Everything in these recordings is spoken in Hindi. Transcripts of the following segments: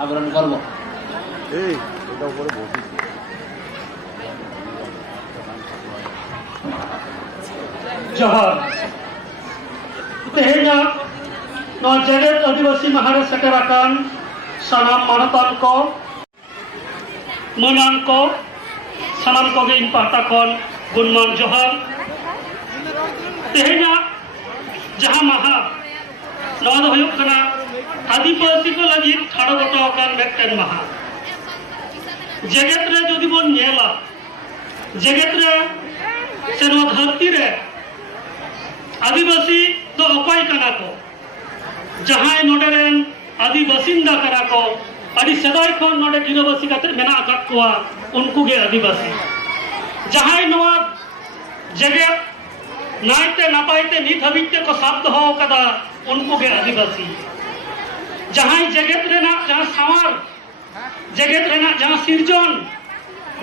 আবরণ করব। এই এটা উপরে বসি जोहार तेहेना नौ जगत आदिवासी महारे सेटराकान सानाम मानतान को मनान को सानाम को गे इन पाहटा खन गुणमान जोहार तेहेना जहां महा नौ दो हुयुग कना आदिवासी को लगी ठाड़ो गोटो कान मेक्टेन महा जगत रे जदि बोन नेला जगत रे से नो धरती रे आदिवासी तो अकय कना को जहां नोडेरेन आदिवासिंदा कना को अड़ी सदाय खन नोडे गिरवासी काते मेना आकात कोआ उनको गे आदिवासी जहां नोआ जगत नायते नापायते नित हबिते को साथ हो कदा उनको गे आदिवासी जहां जगत रेना जहां सावर जगत रेना जहां सिरजन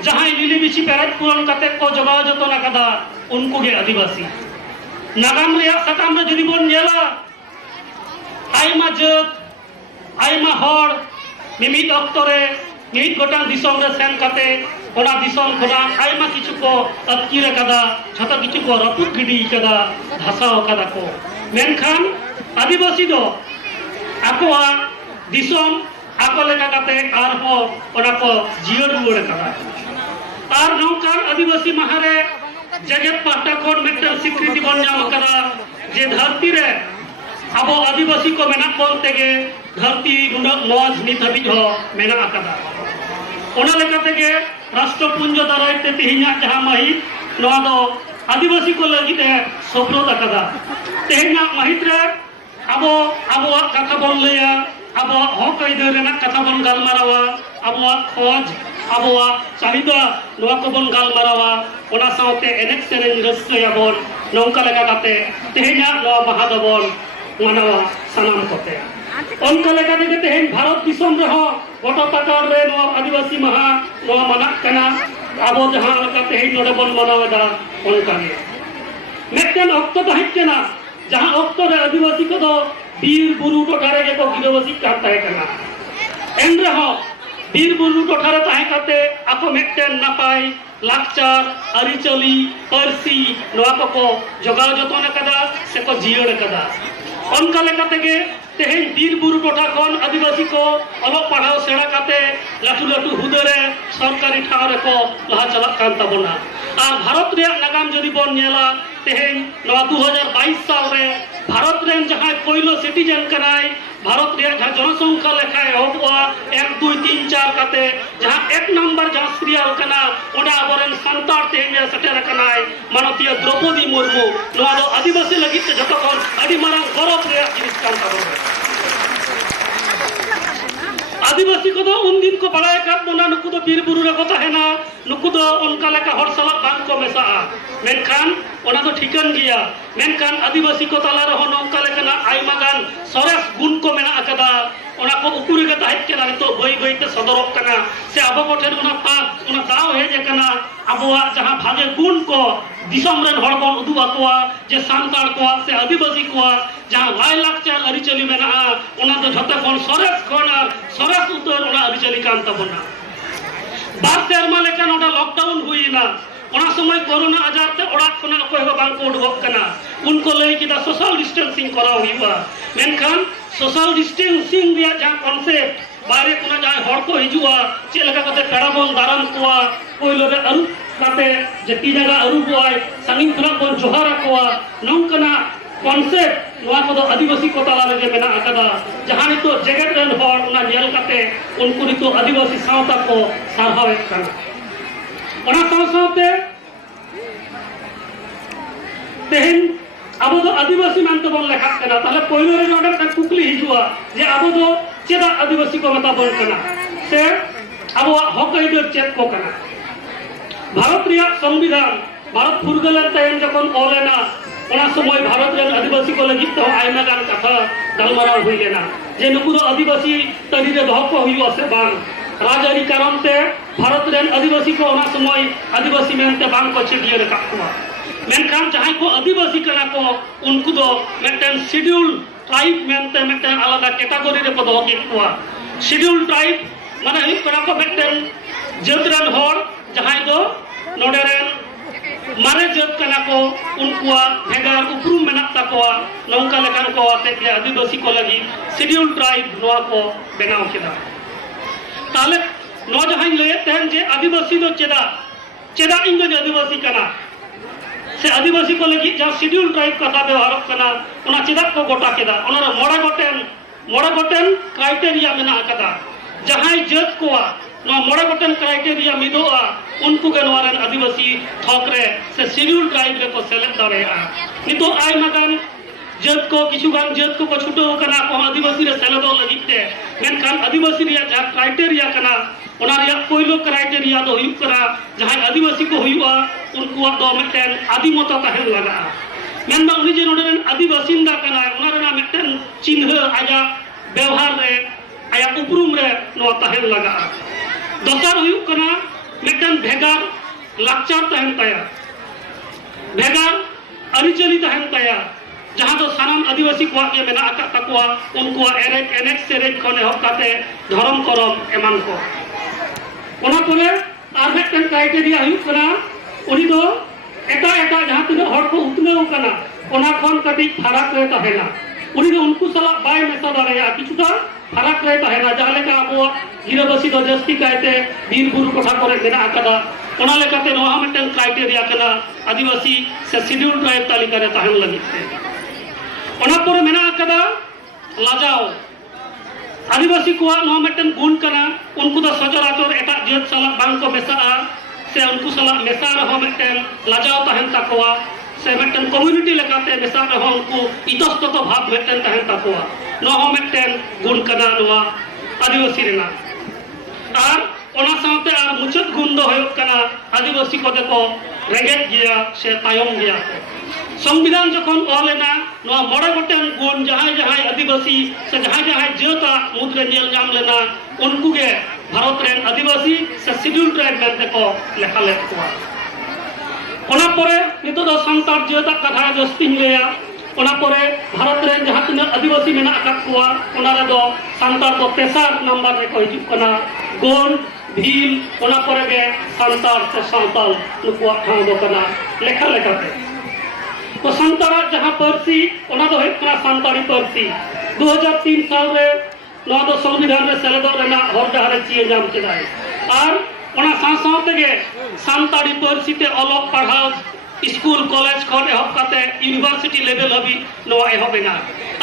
जहां लिली बिची पेरज पूरण काते को जगाव जतन कदा उनको गे आदिवासी नागाम रे सकाम रे जदि बोन नेला आइमा जत आइमा हर मिमित अक्तरे मिमित गोटां दिसम रे सेन काते ओना दिसम खोना आइमा किछु को अतकीर कदा छता किछु को रपुत गिडी कदा भाषा कदा को मेनखान आदिवासी दो आकोआ दिसम आको लेका काते आर हो ओना को जियर रुवर कदा आर नौकान आदिवासी महारे जगत पाटा कोन मेटल स्वीकृति बन नाम करा जे धरती रे अब आदिवासी को मेना कोन तेगे धरती गुना मौज नित हबि हो मेना कदा ओना लेका तेगे राष्ट्रपुंज दारायते तिहिना जहां महित नवा दो आदिवासी को लगित है सफलता कदा तिहिना महित रे अब कथा बन लेया अब हक आइदार रेना कथा बन गालमारावा अब खोज अब चाहिदा नवा को बन गालमारावा ओना साउते एनेक सेरेन रस्कयाबन नौका लेका काते तेहेना नवा महादबन मानवा सनाम कोते उनका लेका देते तेहेन भारत दिसम रे हो गोटा पाकार रे नवा आदिवासी महा नवा मना कना अब जहां लेका तेहेन नोडे बन मनावदा उनका ने मेटन अक्तो तहिकेना जहां अक्तो रे आदिवासी को दो बीर बुरु टोठारे के को गिरवासी काता है कना एंद्र हो बीर बुरु टोठारे ताहे काते आको मेटन नापाय लाकचार अरिचली परसी नवा को जगाव जतन कदा से को जियर कदा उनका लेका तेगे तेहेन बीर बुरु टोठा खन आदिवासी को अलग पढ़ाओ सेड़ा काते लाटू लाटू हुदरे सरकारी ठाव रे को लहा चला कान ताबोना आ भारत रे नागाम जदि बन नेला तेहेन नवा 2022 साल रे भारत रेन जहां पहिलो सिटीजन कनाय भारत रे जहां जनसंख्या लेखाय होबवा 1 2 3 4 काते जहां एक नंबर जहां सीरियल कना ओडा बरन संतार तेहेन सटेर कनाय मानतीय द्रौपदी मुर्मू नवा दो आदिवासी लगित जतो कोन अडी मारा गौरव रे जिनिस कान ताबोना आदिवासी को उन दिन को बड़ाय का मोना नुकु दो बीर बुरु रे को ताहेना नुकु दो उनका लेका हर साला बांग को मेसा मेनखान ओना तो ठीकन गया मेनखान आदिवासी को ताला रे होन उनका लेका ना आइमा गान सरस गुण को मेना अकदा ओना को उकुरी के ताहित के लागे तो बई बई ते सदरक कना से अब को ठेर ओना पाक ओना दाव हे जे कना अबवा जहां भागे गुण को दिसम रे हड़ बन उदु अकवा जे सांतार को से आदिवासी को जहां लाय लाकचार अरिचली मेना ओना तो झते कोन सरस कोन सरस उतर ओना अरिचली कान तबना बार सेरमा लेका नोडा लॉकडाउन हुईना ओना समय कोरोना आजार ते ओड़ा खना कोय बांग को उडगक कना उनको लई किदा सोशल डिस्टेंसिंग करा हुईवा मेनखान सोशल डिस्टेंसिंग रिया जहां कॉन्सेप्ट बारे कोना जाय हड़ को हिजुआ चे लगा कते पेड़ा बन दाराम कोआ कोइलो रे अरु काते जे ती जगह अरु बोय संगिन खना बन जोहारा कोआ नौकना कॉन्सेप्ट नवा को आदिवासी को ताला रे मेना अकदा जहां तो जगत रेन हड़ ओना नेल काते उनको तो आदिवासी सावता को सारहावे कना ओना सावते तेहेन अब तो आदिवासी मानते बन लेखा कना ताले पहिलो रे नोडे कुकली हिजुआ जे अब तो चेदा आदिवासी को मता बन कना से अब हक आइदर चेक को कना भारत रिया संविधान भारत फुरगलन तायन जखन ओलेना ओना समय भारत रे आदिवासी को लगित तो आइमा गान कथा गलमाराव हुई लेना जे नुकु दो आदिवासी तरी रे धक हुई से बांग राजारी कारण ते भारत रे आदिवासी को ओना समय आदिवासी मेनते बांग को छिडियर काकुआ मेनखान जहां को आदिवासी कना को उनको दो मेटन शेड्यूल ट्राइब मेनते मेटन आलादा कैटेगरी रे पदो के कुआ शेड्यूल ट्राइब माने हुई कना को मिटन जतरन हर जहां दो नोडेरन मारे जत कना को उनकुआ भेगार उपरूम मेना तकोआ नौका लेखान को आते के आदिवासी को लगी शेड्यूल ट्राइब नोआ को बनाव केदा ताले नो जहां ले तेन जे आदिवासी दो चेदा इन दो आदिवासी कना से आदिवासी को लगी जहां शेड्यूल ट्राइब कथा व्यवहार कना उना चेदा को गोटा केदा उना मोड़ा गोटेन क्राइटेरिया मेना कदा जहां जत कोआ नो मोड़ा गोटेन क्राइटेरिया मिदोआ उनको के नोरन आदिवासी थोकरे से शेड्यूल ट्राइब रे को सेलेक्ट दारेआ नितो आय मगन जत को किछुगान जत को छुटो कना को आदिवासी रे सेलेदो लगिते मेनखान आदिवासी रे जा क्राइटेरिया कना ओना रे पहिलो क्राइटेरिया दो हुई करा जहां आदिवासी को हुईवा उनको दो मिटेन आदिमतो तहन लगा मेनबा उनी जे नोडेन आदिवासिंदा कना ओना रे मिटेन चिन्ह आजा व्यवहार रे आया उपरूम रे नो तहन लगा दोसर हुई कना मिटेन भेगार लाचार तहन ताया भेगार अरिचली तहन ताया जहां दो सानाम आदिवासी को के मेना आका तकवा उनको एनेक सेरेज खने हकाते धर्म करम एमान को ओना परे आर मिटेन क्राइटेरिया हुई कना उनी दो एटा जहां तिना हर को उतनेउ कना ओना खन कटी फरक रे तहेना उनी दो उनको सला बाय मेसा दारेया किछुटा फरक रे तहेना जहां लेका अबो गिरबसी दो जस्ती कहते बीर बुरु कोठा करे मेना आकादा ओना लेकाते नोहा मिटेन क्राइटेरिया कना आदिवासी से शेड्यूल ट्राइब तालिका रे तहन लगिते ओना पर मेना आकादा लाजाओ आदिवासी को नोहा मिटेन गुण कना उनको दो सचराचर एटा जत सला बांग को मेसाआ से उनको सला मेसा रहो मिटेन लाजाओ तहन तकवा से मिटेन कम्युनिटी लेकाते मेसा रहो उनको इतस्तत भाव मिटेन तहन तकवा नोहा मिटेन गुण कना नोआ आदिवासी रेना और ओना साथे और मुचत गुण दो होय कना आदिवासी को देखो रेगेट गया से तायम गया संविधान जखन ओलेना नोआ मोड़े गोटेन गुण जहां आदिवासी से जहां जता मुद्रे नेल जाम लेना उनको के भारत रेन आदिवासी से शेड्यूल ट्राइब मेनते को लेखा लेख कोआ ओना परे नितो दो संतार जता कथा जस्ती लेया ओना परे भारत रेन जहां तिना आदिवासी मेना आकात कोआ ओना रे दो संतार को तेसार नंबर रे को हिजुक कना गोन भील ओना परे के संतार से संताल नुकुआ ठाव दो कना लेखा लेखाते तो संतारा जहां परसी ओना दो है कना संतारी परसी 2003 साल रे नोआ दो संविधान रे सेलेदो रेना हर जहारे चिए जाम केदाय और ओना साथ के संतारी परसी ते अलग पढ़ाव स्कूल कॉलेज खन एहब काते यूनिवर्सिटी लेवल हबी नोआ एहबेना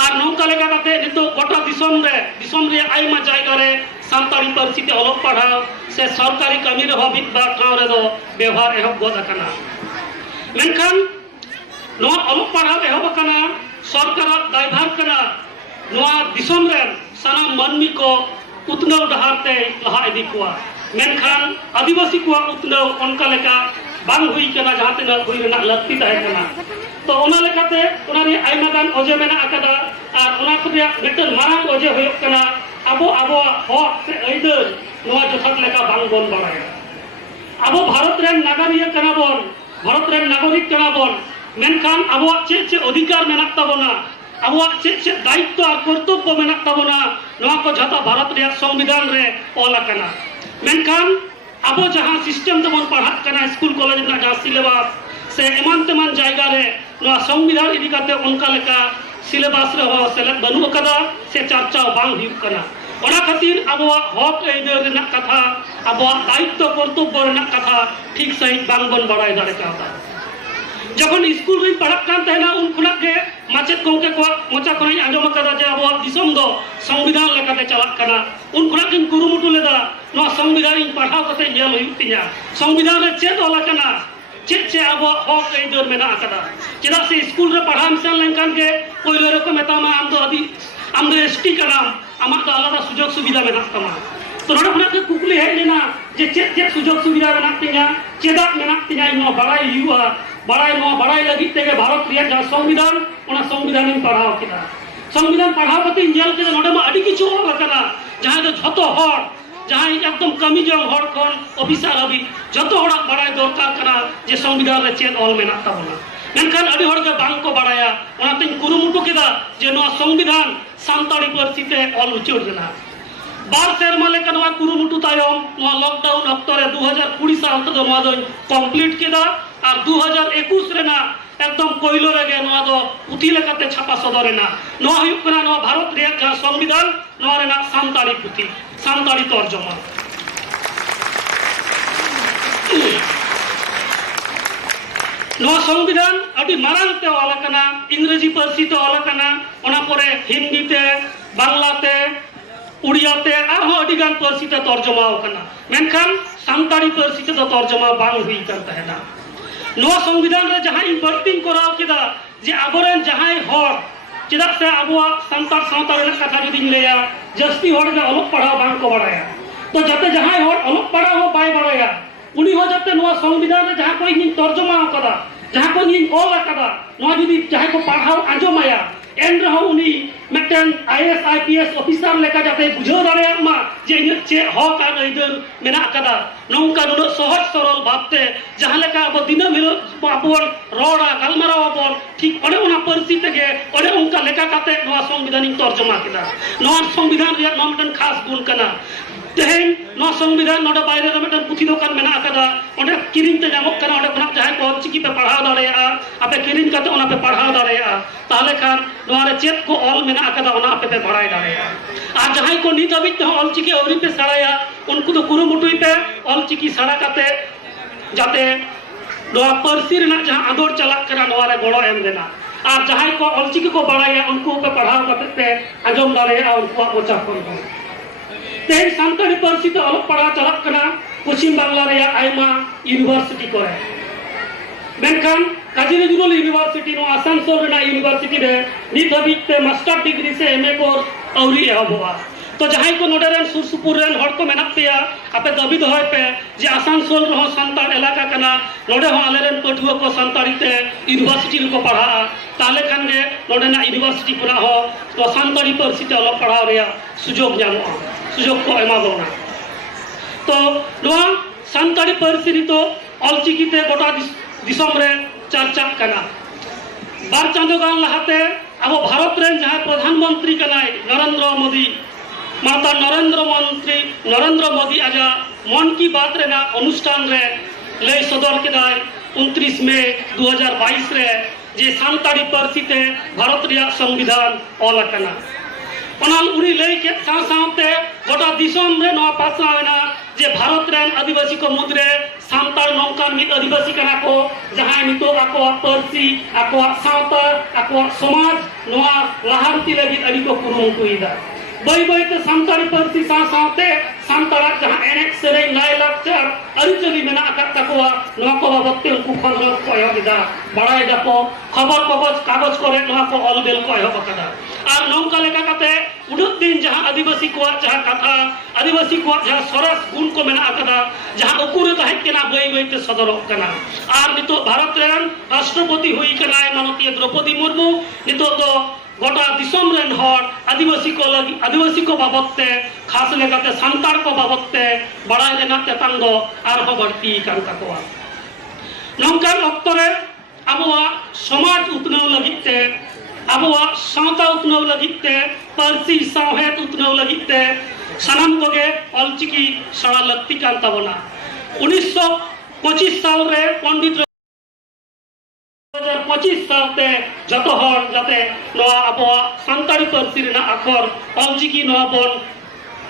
और नौका लेका काते नितो गोटा दिसम रे आयमा जायगा रे संतारी परसी ते अलग पढ़ाव से सरकारी कामी रे हबी बा ठाव रे दो व्यवहार एहब गोद कना मेनखान नोआ अलग पढ़ाव एहब कना सरकार दायभार कना नोआ दिसम रे साना मानमी को उतनव डहारते लहा इदी कुआ मेनखान आदिवासी को उतनव उनका लेका बांग हुई कना जहां तना हुई रेना लक्ति ताहे कना तो ओना लेकाते ओना रे आइमा गान ओजे मेना आकादा और ओना को रे मिटन मारांग ओजे होय कना अबो हक से अइदर नोआ जथात लेका बांग बोन बाड़ाया अबो भारत रेन नागरिक कना बोन भारत रेन नागरिक कना बोन मेनखान अबो चे अधिकार मेना ताबोना अब चे दायित्व और कर्तव्य मेना ताबोना नोआ को जता भारत रे संविधान रे ओला कना मेनखान अब जहां सिस्टम तमन पढ़ात कना स्कूल कॉलेज ना जहां सिलेबस से एमान तमान जायगा रे नोआ संविधान इदी काते उनका लेका सिलेबस रे हो सेलेक्ट बनु कदा से चर्चा बांग हुई कना ओना खातिर अब हक एदर रेना कथा अब दायित्व कर्तव्य रेना कथा ठीक सही बांग बन बड़ाय दारे चाहता जखन स्कूल रे पढ़ात कान तहना उन खुना के माचेत गोंके को मोचा कोई आंजम कदा जे अब दिसम दो संविधान लेकाते चलात कना उन खुना किन कुरुमुटु लेदा नो संविधान इन पढ़ाव कते नेल हुई तिया संविधान रे चेत ओला कना चे अब हक एदर मेना कदा चेदा से स्कूल रे पढ़ाम सन लेनकान के कोइलो रे को मेतामा आम दो एसटी कनाम आमा तो आलादा सुजोग सुविधा मेना तमा तो नोडे खुना के कुकली हेज लेना जे चे सुजोग सुविधा मेना तिया चेदा मेना तिया नो बड़ाई युवा बड़ाई लगी तेगे भारत रिया जहां संविधान ओना संविधान इन पढ़ाव किदा संविधान पढ़ाव कते नेल के नोडे मा अडी किछु लकना जहां दो झतो हर जहां एकदम कमी जंग हर कोन ऑफिसर हबी झतो हड़ा बड़ाई दरकार कना जे संविधान रे चेत ऑल मेना ताबोना मेनखान अडी हड़ के बांग को बड़ाया ओना तिन कुरुमुटु किदा जे नो संविधान संताड़ी परिस्थिति ऑल उचोर देना बार सेरमा लेका नवा कुरुमुटु तायम नवा लॉकडाउन अक्टोबर 2020 साल तक नवा दो कंप्लीट केदा और 2021 रेना एकदम कोइलो रेगे नवा दो पुथी लेकाते छापा सदरेना नवा हुयुक कना नवा भारत रे जहां संविधान नवा रेना सानताड़ी पुथी सानताड़ी तर्जमा नवा संविधान अभी मारांग ते वाला कना इंग्रेजी पार्सी ते वाला कना ओना परे हिंदी ते बांग्ला ते उड़िया ते आरो अडिगान पार्सी ते तर्जमा कना मेनखान सानताड़ी पार्सी ते तर्जमा बांग हुई कर तहना नवा संविधान रे जहां इन बर्तिंग कराव केदा जे आबोरेन जहां हर चेदा से आबुआ संतार सावता रे कथा जदि लेया जस्ती हर गे अलग पढ़ाव बांग को बड़ाया तो जाते जहां हर अलग पढ़ाव हो बाय बड़ाया उनी हो जाते नवा संविधान रे जहां कोई इन तर्जमा कदा जहां को इन ऑल कदा नवा जदि जहां को पढ़ाव आंजमाया एन रहो उनी मिटन आईएएस आईपीएस ऑफिसर लेका जाते बुझो दारे मा जे इन चे हक आ इधर मेना कदा नौका नुनो सहज सरल भाबते जहां लेका अब दिन मिलो अपन रोड़ा गलमराव अपन ठीक ओने ओना परिस्थिति तेगे ओने उनका लेका काते नवा संविधान तर्जमा केदा नवा संविधान रे नमटन खास गुण कना तेहेन नवा संविधान नोडे बायरे रे मिटन पुथी दोकान मेना कदा ओने किरिन ते जामक कना ओने खना जहां को चिकी पे पढ़ाव दाड़ेया आपे किरिन काते ओना पे पढ़ाव दाड़ेया ताले खान नवा रे चेत को ऑल मेना कदा ओना आपे पे पढ़ाई दाड़ेया आ जहां को नित अबित ते ऑल चिकी औरी पे सड़ाया उनको तो कुरुमुटुई पे ऑल चिकी सड़ा काते जाते नवा पार्सी रे जहां आंदोर चला करा नवा रे गड़ो एम देना और जहां को ऑल चिकी को बड़ाया उनको पे पढ़ाव काते पे आंजम दाड़ेया उनको मोचा को तेज सानताड़ी पार्सी ते अलग पढ़ा चलक कना पश्चिम बांग्ला रे आयमा यूनिवर्सिटी को है मेनखान काजी नजरुल यूनिवर्सिटी नो आसानसोल रेना यूनिवर्सिटी रे नित हबीज ते मास्टर डिग्री से एमए कोर्स औरी एहबवा तो जहां को नोडरेन सुरसुपुर रेन हड़ को मेना पेया आपे दबी दहय पे जे आसानसोल रहो संताड़ इलाका कना नोडे हो आलेरेन पठुआ को संताड़ी ते यूनिवर्सिटी को पढ़ा ताले खान गे नोडेना यूनिवर्सिटी पुरा हो तो संताड़ी पार्सी ते अलग पढ़ाव रे सुजोग जामो सुजोग को एमा बोना तो नोआ संताड़ी पार्सी तो अलचिकी ते गोटा दिसम रे चर्चा कना बार चांदोगान लहाते अब भारत रेन जहां प्रधानमंत्री कनाय नरेंद्र मोदी माता नरेंद्र मोदी आजा मन की बात रेना अनुष्ठान रे लय सदर केदाय 29 मई 2022 रे जे सानताड़ी पार्सी ते भारत रिया संविधान ऑल कना ओनाल उड़ी लय के साथे गोटा दिसम रे नवा पासनावेना जे भारत रेन आदिवासी को मुद्रे सानताड़ नौका मित आदिवासी कना को जहां नितो आको पार्सी आको सावता आको समाज नवा लहारती लगी अड़ी को कुरुमुटुइदा बई बई ते सानताड़ी पार्सी साथे सानताड़ा जहां एनेक सेरे लाय लाक्चर अरिचली मेना अकत तकोवा नवा को बाबते उनको खबर को यदिदा बड़ाई दको खबर कागज करे नवा को ऑल बेल को बकदा और नौका लेका कते उडुक दिन जहां आदिवासी को जहां कथा आदिवासी को जहां सरस गुण को मेना अकदा जहां उकुरे तहे केना बई बई ते सदरक कना और नितो भारत रेन राष्ट्रपति हुई कना माननीय द्रौपदी मुर्मू नितो तो गोटा दिसम रेन हर आदिवासी को बाबते खास लेकाते सानताड़ को बाबते बड़ाई रेना तेतांग दो आरो बढ़ती कान तकोवा नौकान अक्तरे आबोआ समाज उतनाव लगिते आबोआ सावता उतनाव लगिते पार्सी सावहेत उतनाव लगिते सानाम कोगे अलचिकी सड़ा लक्ति कान ताबोना 1925 साल रे पंडित 2025 सालते जतो हर जाते नवा आबोआ सानताड़ी पार्सी रेना अखर अलचिकी नवा बन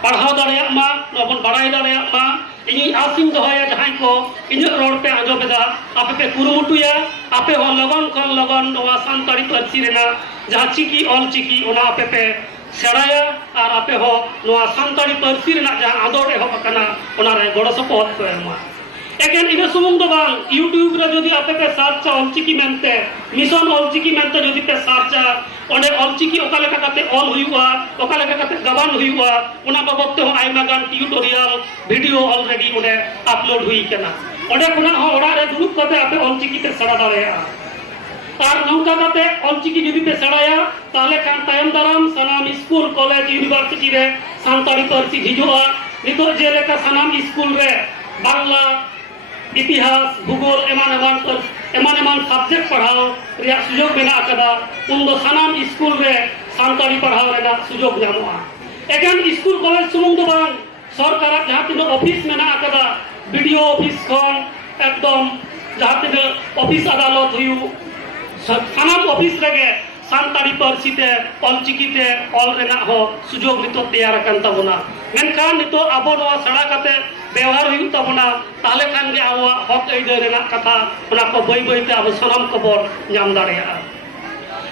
पढ़ाव दाड़ेया मा नवा बन बड़ाई दाड़ेया मा इनी आसिंग दोहया जहां को इन रोड पे आजोबेदा आपे पे कुरुमुटुया आपे हो लगन खन लगन नवा सानताड़ी पार्सी रेना जहां चिकी ऑल चिकी ओना आपे पे सेड़ाया और आपे हो नवा सानताड़ी पार्सी रेना जहां आदोड़ एहब कना ओना रे गड़ो सपोर्ट को एमा एकेन इन सुमुंग दो बांग यूट्यूब रे जदि आपे पे सर्च ऑलचिकी मेनते मिशन ऑलचिकी मेनते जदि पे सर्च ओने ऑलचिकी ओका लेका काते ऑल हुइवा ओका लेका काते गवान हुइवा ओना बाबते हो आइमा गान ट्यूटोरियल वीडियो ऑलरेडी ओने अपलोड हुई केना ओने कोना हो ओडा रे दुरुप काते आपे ऑलचिकी ते सड़ा दाड़ेया और नौका काते ऑलचिकी जदि पे सड़ाया ताले कान तायम दाराम सनाम स्कूल कॉलेज यूनिवर्सिटी रे सानताड़ी पार्सी हिजुआ नितो जे लेका सनाम स्कूल रे बांग्ला इतिहास भूगोल एमान सब्जेक्ट पढ़ाओ रिया सुजोग मेना अकदा उन दो सनाम स्कूल रे सानताड़ी पढ़ाओ रेना सुजोग जामोआ एकान स्कूल कॉलेज सुमुंग दो बांग सरकार जहाँ तीनों ऑफिस में ना आकदा वीडियो ऑफिस कौन एकदम जहाँ तीनों ऑफिस अदालत हुई सानाम ऑफिस रगे सानताड़ी पारसीते ऑलचिकीते ऑल रेना हो सुजोग नितो तैयार करन तबना मेनखान नितो आबो नवा सड़ा कते व्यवहार हुई तबना ताले खान गे आवा हक एदे रेना कथा ओना को बई बई ते आबो सानाम खबर नाम दाड़ेया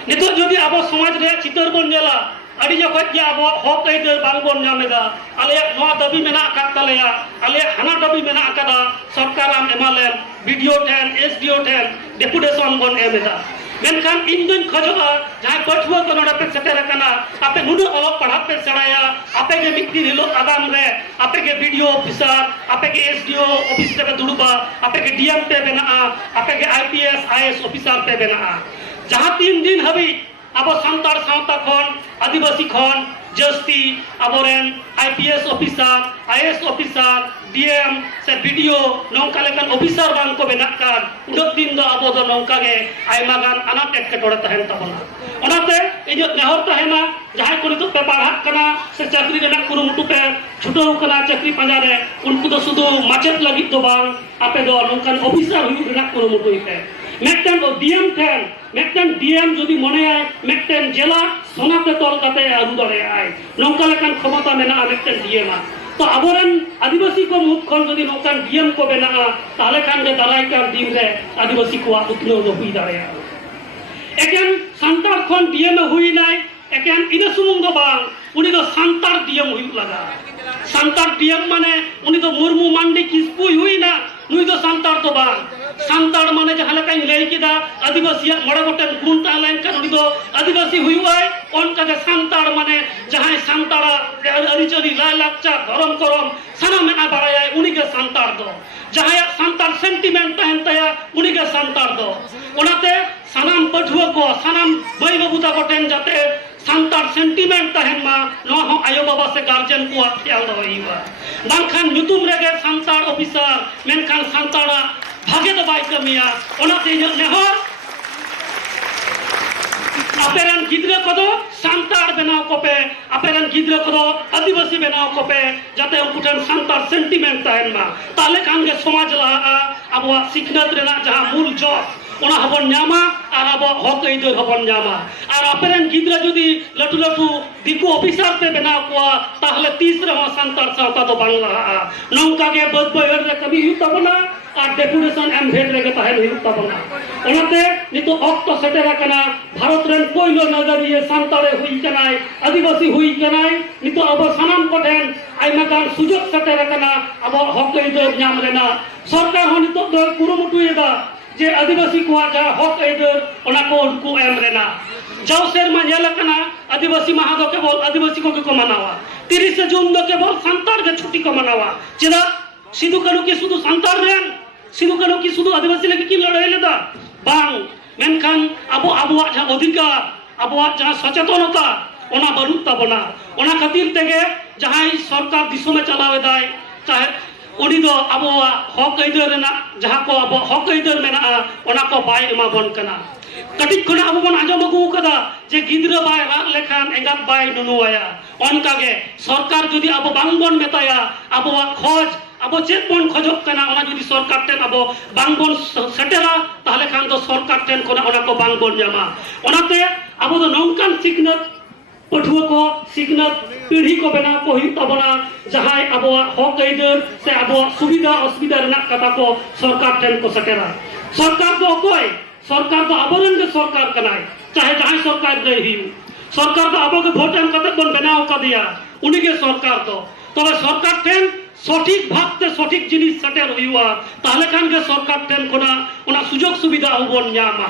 नितो जदि आबो समाज रे चितर बन नेला अड़ी जखत के आबो हक एदे बांगबन नामेदा आले नवा दाबी मेना कातलेया आले हाना दाबी मेना कादा सरकार आम एमालेन वीडियो ठेन एसडीओ ठेन डेपुटेशन बन एमेदा मेनखान इंदन खजोगा जहां पठुआ को नोडा पे सेटेर कना आपे नुनु अलग पढ़ा पे सेड़ाया आपे के मिक्ति हिलो आगाम रे आपे के वीडियो ऑफिसर आपे के एसडीओ ऑफिस पे दुड़ुबा आपे के डीएम पे बेना आपे के आईपीएस आईएएस ऑफिसर पे बेना जहां 3 दिन हबी अब सांतार सावता खन आदिवासी खन जस्ती अबोरेन IPS officer IAS officer DM से वीडियो नौका लेकन ऑफिसर बांग को बेना कर उडक दिन दो अबो दो नौका गे आयमा गान अनाट एटकेटोड़े तहन तबना ओनाते इजो नेहर तहना जहां को नितो पे पढ़ाक कना से चाकरी रेना कुरुमुटु पे छुटो कना चाकरी पंजा रे उनको दो सुदु माचेत लगी दो बांग आपे दो नौकन ऑफिसर हुई रेना कुरुमुटु पे मेक्टन डीएम ठेन मेक्टन डीएम जदि मने आय मेक्टन जिला सोनाते तोल कते आगु दरे आय नौका लेकन क्षमता मेना मेक्टन डीएम तो आबोरन आदिवासी को मुख खन जदि नौकन डीएम को बेना ताले खान गे दाराय कर दिन रे आदिवासी को उतनो दो हुई दाड़ेया एकेन सांतार खन डीएम हुई नाय एकेन इना सुमुंग दो बांग उनी दो सांतार डीएम हुई लगा सांतार डीएम माने उनी दो मुर्मू मांडी किसपुई हुई ना नुई दो सांतार तो बांग सांतार माने जहां लका लई किदा आदिवासी मड़े गोटेन गुण तालेन का उनी दो आदिवासी हुईवाय ओनका के सांतार माने जहां सांतारा अरिचरी लाय लाचा धरम करम साना मेना बाराय उनी के सांतार दो जहां सांतार सेंटिमेंट तहन तया उनी के सांतार दो ओनाते सानाम पठुआ को सानाम बई बाबूता गोटेन जाते सांतार सेंटिमेंट तहन मा नो हो आयो बाबा से गार्जियन को ख्याल दो हुईवा बांखान नुतुम रेगे सांतार ऑफिसर मेनखान सांतारा भागे तो बाई कमिया ओनाते नेहर अपेरन गिद्रे को दो सांतार बनाव को पे अपेरन गिद्रे को दो आदिवासी बनाव को पे जाते उनकुठन सांतार सेंटिमेंट तहन मा ताले खान के समाज ला अब सिखनत रेना जहां मूल जोश ओना हबन न्यामा और अब हक एदर हबन न्यामा और अपेरन गिद्रे जदि लटू लटू दिकु ऑफिसर पे बनाव को ताहले तीसरे हो सांतार सावता तो बांगला नौका के बद बहर रे कभी हुई तबना और डेपुटेशन एम भेट रे तहन हुई तबना ओनाते नितो ऑक्टो सेटेरा कना भारत रेन कोइलो नजरिए सांतारे हुई कनाय आदिवासी हुई कनाय नितो अब सानाम कोठेन आइमा गान सुजोग सेटेरा कना अब हक एदर न्याम रेना सरकार हो नितो दो कुरुमुटुएदा जे आदिवासी को जहाँ हक एदर ओना को उनको एम रेना जाओ सेर मा नेला कना आदिवासी माह दो केवल आदिवासी को मनावा 30 जून दो केवल सांतार के छुट्टी को मनावा चेदा सिदु कानु की सुदु सांतार रेन सिदु कानु की सुदु आदिवासी लगी की लड़ाई लेदा बांग मेनखान अबो अबुआ जहाँ अधिकार अबुआ जहाँ सचेतनता ओना बनु तबना ओना खातिर तेगे जहाँ सरकार दिसो में चलावेदाय चाहे उनी दो अब हक एदर जहाँ को अब हक एदर मेना ओना को बाय एमा बन कना कटिक खना अब बन आजम अगु कदा जे गिद्रा बाय राग लेखान एंगात बाय नुनुवाया ओनका गे सरकार जदि अब बांग बन मेताया अब खोज अब चेत बन खोजक कना ओना जदि सरकार टेन अब बांग बन सेटेरा ताहले खान दो सरकार टेन कोना ओना को बांग बन जामा ओनाते अब दो नौकान सिखनत पठुआ को सिखनत पीढ़ी को बना को हुई तबना जहां अब हक एदर से अब सुविधा असुविधा रेना कथा को सरकार टेन को सकेरा सरकार तो कोई सरकार तो अबरन के सरकार कनाय चाहे जहां सरकार गई ही सरकार तो अब के वोट एम कते बन बनाव का दिया उनी के सरकार तो तबे सरकार टेन सठिक भागते सठिक जिनिस सटेर हुआ ताहले खान के सरकार टेन कोना ओना सुजोग सुविधा होबन न्यामा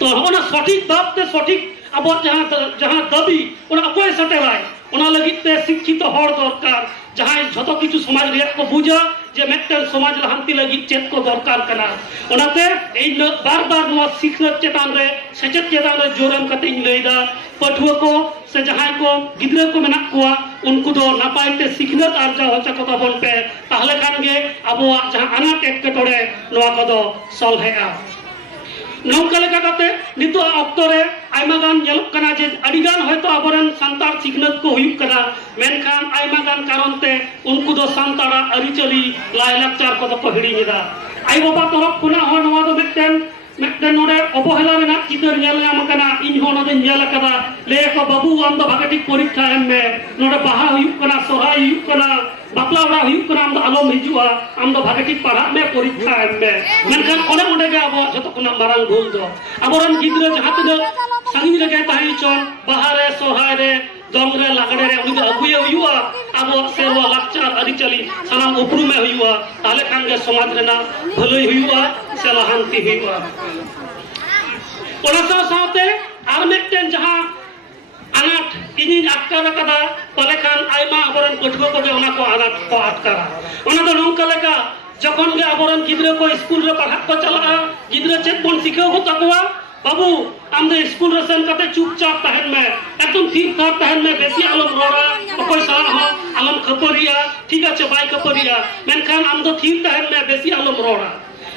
तो ओना सठिक भागते सठिक अब जहाँ दाबी ओना अकोय सटेराय ओना लगिते शिक्षित हर दरकार जहां जतो किछु समाज रे को बुझा जे मेक्टन समाज लहांती लगी चेत को दरकार कना ओनाते ए बार बार नो शिक्षक चेतान रे सचेत चेतान रे जोरम कते लेदा पठुआ को से जहां को गिद्रे को मेना कुआ उनको दो नापाइते सिखनत आर्जा होचा को बन पे ताहले खान गे अब जहां अनाट एक के तोड़े नोआ को दो सॉल्व है नौका लेका काते नितो ऑक्टो रे आयमा गान येलोक कना जे अडिगान होयतो आबोरन सांतार सिग्नत को हुयुक कना मेनखान आयमा गान कारण ते उनको दो सांतारा अरिचली लायलाकचार को तो हिड़ीदा आई बाबा तरफ खुना हो नवा दो मिट्टन नोडे अवहेला रेना चितर नेल नाम कना इन हो नदे नेल कदा ले को बाबू आम दो भागेटी परीक्षा एम में नोडे बाहा हुयुक कना सोहाय हुयुक कना बापला ओरा हुयुक कना आम दो आलम हिजुआ आम दो भागेटी पढ़ा में परीक्षा एम में मेनखान ओने ओंडे गे आबो जतो कोना मारांग भूल दो आबोरन गिद्रा जहां तक सांगिन रे गे ताही चोन बाहारे सोहाय रे दंगरे लागड़े रे उनी अगुए हुयुआ आबो सेवा लाकचार अरिचली सानाम उपरू में हुयुआ ताले खान गे समाज रेना भलई हुयुआ से लहांती हुयुआ ओना साथे आर मिटन जहां अनाथ इनी अटकार कदा ताले खान आयमा आबोरन पठुआ को ओना को अनाथ को अटकारा ओना दो नोंका लेका जखन गे आबोरन गिद्रा को स्कूल रे पढ़ा को चला गिद्रा चेक बन सिखाओ को तकवा बाबू आम दो स्कूल रे सेन कते चुपचाप तहन में एकदम ठीक ठाक तहन में बेसी आलम रोड़ा अकोय सारा हो आलम खपरिया ठीक আছে बाय खपरिया मेनखान आम दो ठीक तहन में बेसी आलम रोड़ा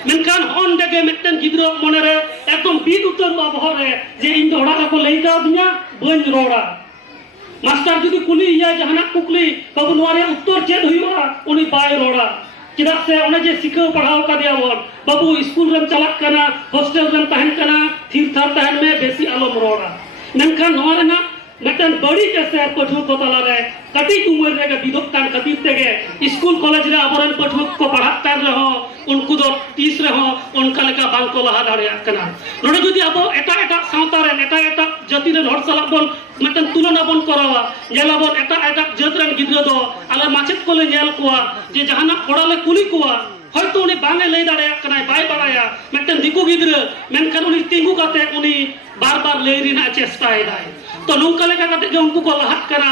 मेनखान होन देगे मिटन गिद्रा मने रे एकदम बीत उतर बहरे जे इन दोड़ा को लेदा दिया बन रोड़ा मास्टर जुदी कुली या जहाना कुकली बाबू नोरे उत्तर चेद हुआ उनी बाय रोड़ा चिदा से ओने जे सिखाओ पढ़ाओ का दिया बोल बाबू स्कूल रन चलक कना हॉस्टल रन तहन कना ठीक ठाक तहन में बेसी आलम रोड़ा मेनखान नोरे ना मिटन बड़ी जैसे पठुआ को तला रे कटी उम्र रे के विधक कान खातिर तेगे स्कूल कॉलेज रे आबोरन पठुआ को पढ़ात तार रे हो उनको दो तीस रे हो उनका लेका बांग को लहा दाड़े कना नोडे जुदी आबो एटा एटा सावता रे एटा जाति रे हर सला बोल मिटन तुलना बन करावा जेला बोल एटा जात रन गिद्रा दो आला माचेत को ले नेल कुआ जे जहाना कोड़ा ले कुली कुआ হয়তো উনি বাঙে লই দাঁড়ায় কানাই বাই বাড়ায়া মিটন দিকু গিদ্রা মেনখান উনি তিঙ্গু কাতে উনি বারবার লই রিনা চেষ্টায় দায় तो नौका लेका काते के उनको को लहात कना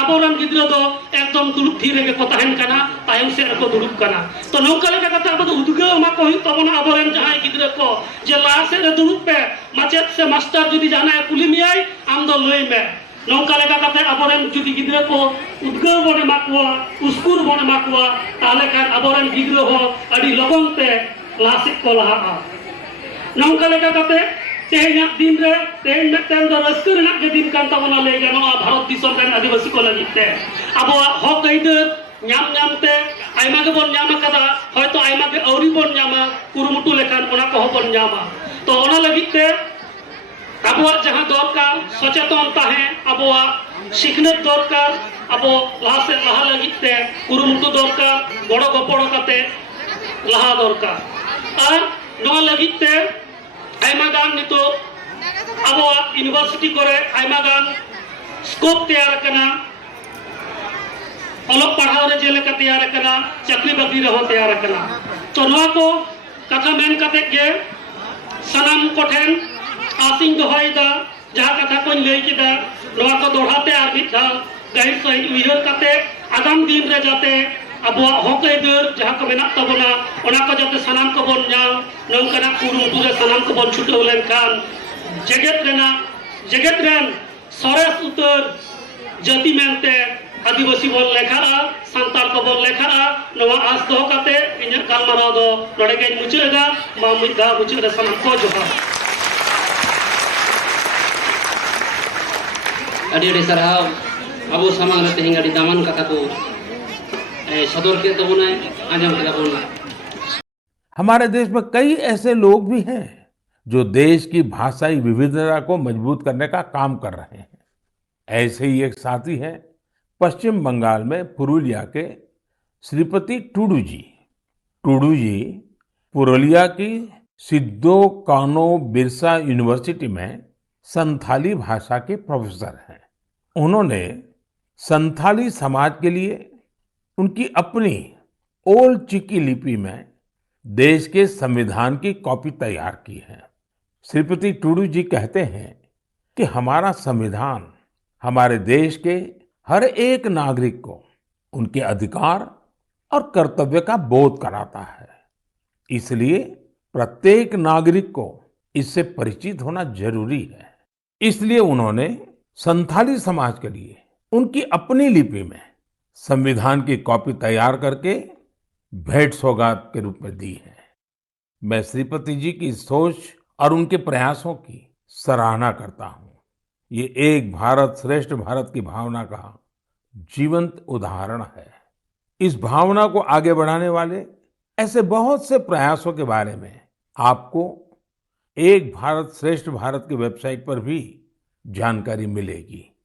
आबोरन गिद्रा दो एकदम दुलुप धीरे के को तहन कना तायम से को दुलुप कना तो नौका लेका काते अब उदुगे मा को तबना आबोरन जहां गिद्रा को जे ला से रे दुलुप पे माचेत से मास्टर जुदी जाना कुली मियाई आम दो लई में नौका लेका काते आबोरन जुदी गिद्रा को उदगे बने माकुआ उस्कुर बने माकुआ ताले खान आबोरन गिद्रा हो अडी लगन ते लासिक को लहा नौका लेका काते तेहना दिन रे तेहन मिटन दो रस्कर ना के दिन कान तबना ले गानो भारत दिसम कान आदिवासी को लगिते अब हक आइदर ᱧᱟᱢ ᱧᱟᱢते आयमा के बन ᱧᱟᱢ कदा हयतो आयमा के औरी बन ᱧᱟᱢᱟ कुरुमुटु लेखान ओना को बन ᱧᱟᱢᱟ तो ओना लगिते अबवा जहां दरकार सचेतन ताहे अबवा शिखनत दरकार अबो लहा से लहा लगिते कुरुमुटु दरकार बड़ गपड़ काते लहा दरकार और नोआ लगिते आयमा गान नितो अबवा यूनिवर्सिटी करे आयमा गान स्कोप तैयार करना अलग पढ़ाओ रे जेलेका तैयार करना चाकरी बाकरी रहो तैयार करना तो नोआ को कथा मेन काते के सनाम कोठेन आसिंग दोहाइदा जहां कथा को लई किदा नोआ को दोहराते आर मिद धा गाइड सही उइहर काते आगाम दिन रे जाते अबवा हक आइदर जहां को मेना तबना ओना को जाते सनाम को बन जाओ नौकना कुरुमुटु रे सनाम को बन छुटो लेनखान जगत रेन सरेस उतर जाति मेनते आदिवासी बोल लेखा सांताल को बोल लेखा नवा आस दो काते इन गालमाराव दो नोडे के मुचेदा मा मिदा मुचेदा सनाम को जोहा अडी सरहाव अबो सामांग रे तेहिं अडी दामन कथा को सदर के तबुनाय आजम के तबुना हमारे देश में कई ऐसे लोग भी हैं जो देश की भाषाई विविधता को मजबूत करने का काम कर रहे हैं। ऐसे ही एक साथी हैं पश्चिम बंगाल में पुरुलिया के श्रीपति टूडू जी। टूडू जी पुरुलिया की सिद्धो कानो बिरसा यूनिवर्सिटी में संथाली भाषा के प्रोफेसर हैं। उन्होंने संथाली समाज के लिए उनकी अपनी ओल्ड चिकी लिपि में देश के संविधान की कॉपी तैयार की है। श्रीपति टूडू जी कहते हैं कि हमारा संविधान हमारे देश के हर एक नागरिक को उनके अधिकार और कर्तव्य का बोध कराता है। इसलिए प्रत्येक नागरिक को इससे परिचित होना जरूरी है। इसलिए उन्होंने संथाली समाज के लिए उनकी अपनी लिपि में संविधान की कॉपी तैयार करके भेंट सौगात के रूप में दी है। मैं श्रीपति जी की सोच और उनके प्रयासों की सराहना करता हूँ। ये एक भारत श्रेष्ठ भारत की भावना का जीवंत उदाहरण है। इस भावना को आगे बढ़ाने वाले ऐसे बहुत से प्रयासों के बारे में आपको एक भारत श्रेष्ठ भारत की वेबसाइट पर भी जानकारी मिलेगी।